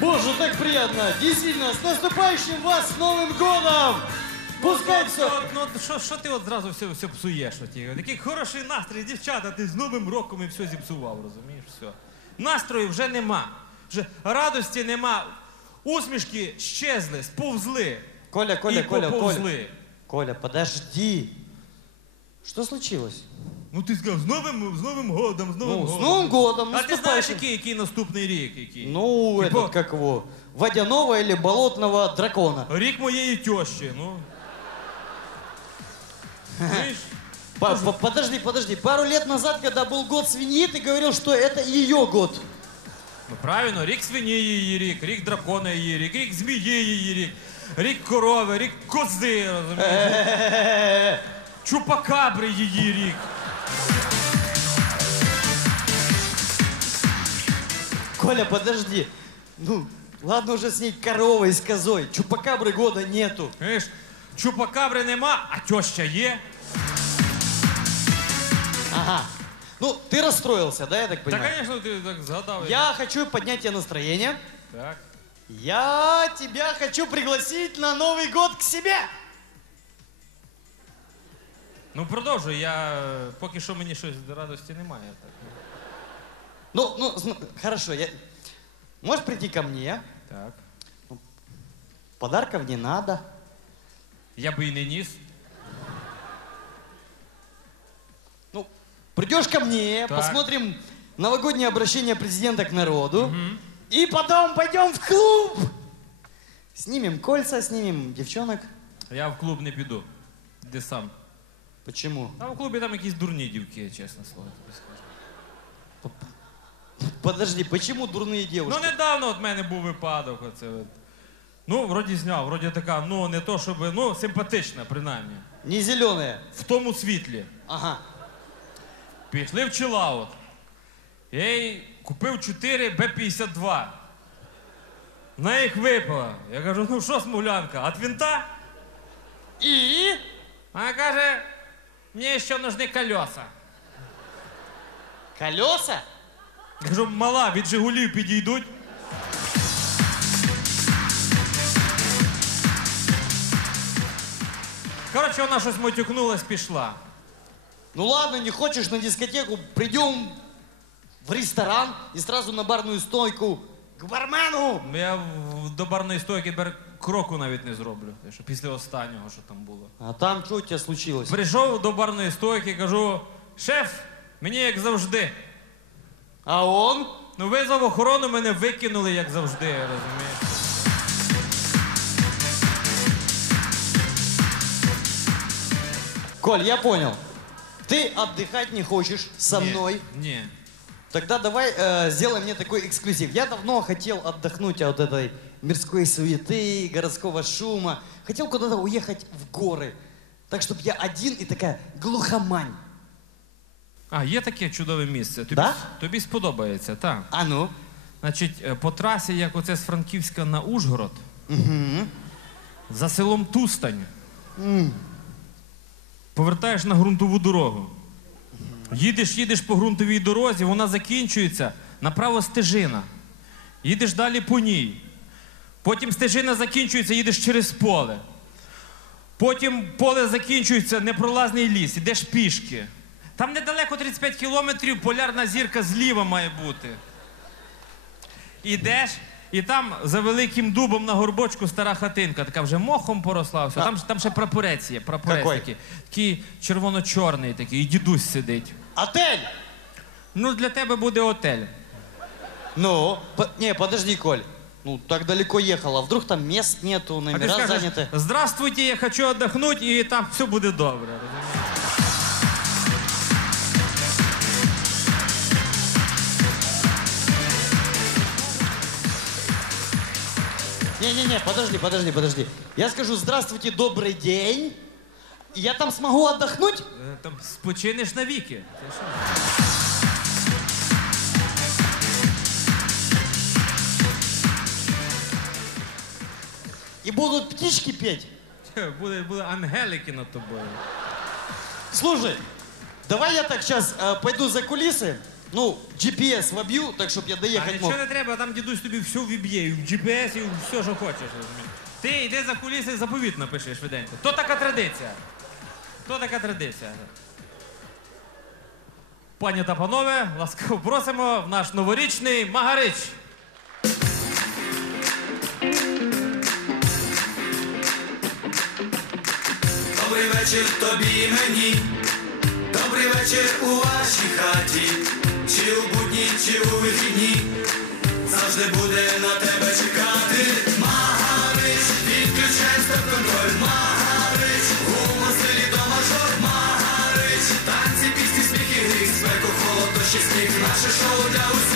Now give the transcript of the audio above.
Боже, так приємно! Дійсно! з наступаючим вас з Новим годом! Пускай ну, ну, все! Ну Що ти одразу все, все псуєш? Оті? Такий хороший настрій, дівчата, ти з Новим роком і все зіпсував, розумієш все. Настрою вже нема. Вже радості нема, усмішки щезли, сповзли. Коля, Коля, Коля, Коля, Коля, подожди. Що случилось? Ну ты сказал с новым с новым годом, с новым ну, годом. з новим годом, ну, А ты вступать. знаешь, какие какие наступные рік, какие? Ну, типа... этот, как его, водяного или болотного дракона. Рик моей тещи, ну. Пап, по -по подожди, подожди, пару лет назад, когда был год свиньи, ты говорил, что это ее год. Ну правильно, рик свиньи ей рик, рик дракона ей рик, рик змеи ей рик, рик коровы, рик козы, розумієш? Чупакабри її рік. Коля, подожди. Ну, ладно уже с ней коровой, с козой. Чупакабры года нету. Видишь, чупакабры нема, а теща е. Ага. Ну, ты расстроился, да, я так понимаю? Да, конечно, ты так задал. Я, я хочу поднять тебе настроение. Так. Я тебя хочу пригласить на Новый год к себе. Ну, продолжу. Я... Пока что мне что радости нема. Я так... Ну, ну, хорошо, я... Можешь прийти ко мне? Так. Ну, подарков не надо. Я бы и не низ. Ну, придешь ко мне, так. посмотрим новогоднее обращение президента к народу. Угу. И потом пойдем в клуб! Снимем кольца, снимем девчонок. Я в клуб не пойду. Где сам? Почему? Там в клубе там какие-то дурные девки, честно слово. Подожди, почему чому девушки? Ну недавно от мене був випадок. оце, Ну, вроде зняв, вроде така, ну не то щоб. Ну, симпатична, принаймні. Не зеленая? В тому світлі. Ага. Пішли в чилавок. Я І купив 4Б52. На їх випала. Я кажу, ну що Смуглянка, от винта? І. Вона каже, мені ще нужны колеса. Колеса? Я кажу, мала, від Жигулів підійдуть. Короче, вона щось мотюкнулась, пішла. Ну ладно, не хочеш на дискотеку, прийдем в ресторан і сразу на барну стойку к бармену. Я до барної стойки бер... кроку навіть не зроблю, що після останнього, що там було. А там що у тебе случилось? Прийшов до барної стойки, кажу, шеф, мені як завжди. А он? Ну вызов охрану меня выкинули, как всегда, я понимаю. Коль, я понял. Ты отдыхать не хочешь со мной? Нет, нет. Тогда давай э, сделай мне такой эксклюзив. Я давно хотел отдохнуть от этой мирской суеты, городского шума. Хотел куда-то уехать в горы. Так, чтобы я один и такая глухомань. А, є таке чудове місце. Тобі да? тобі сподобається, так? А ну? Значить, по трасі, як оце з Франківська на Ужгород, угу. Mm -hmm. за селом Тустань. Mm -hmm. Повертаєш на ґрунтову дорогу. Mm -hmm. Їдеш, їдеш по ґрунтовій дорозі, вона закінчується, направо стежина. Їдеш далі по ній. Потім стежина закінчується, їдеш через поле. Потім поле закінчується, непролазний ліс, ідеш пішки. Там недалеко 35 кілометрів полярна зірка зліва має бути. Ідеш і там за великим дубом на горбочку стара хатинка. Така вже мохом порослася. Там там ще прапорець є. — прапорець. Такий, такий червоно-чорний такий, і дідусь сидить. Отель Ну для тебе буде отель. Ну, по, ні, подожди, Коль. Ну так далеко їхала, а вдруг там місць нету, номера зайняті. Здравствуйте, я хочу віддохнути, і там все буде добре. Не-не-не, подожди, подожди, подожди. Я скажу здравствуйте, добрый день. Я там смогу отдохнуть? Там спочинешь на вики. И будут птички петь. Будет, будет ангелики над тобой. Слушай, давай я так сейчас пойду за кулисы. Ну, GPS вб'ю, так щоб я доїхати. Нічого мог. не треба, там дідусь тобі все всю В GPS і все, що хочеш. Розумі. Ти йди за куліс і То пишеш виденько. То така традиція. Пані та панове, ласкаво, просимо в наш новорічний магарич. Добрий вечір, тобі і мені. Добрий вечір у вашій хаті. Чи у будні, чи у вихідні завжди буде на тебе чекати. Магарич, відключайський контроль, магарич, у маси до мажор, магарич, танці, пісні, сміхи, гріх, спеку, холод, дощі, сніг, наше шоу для усіх.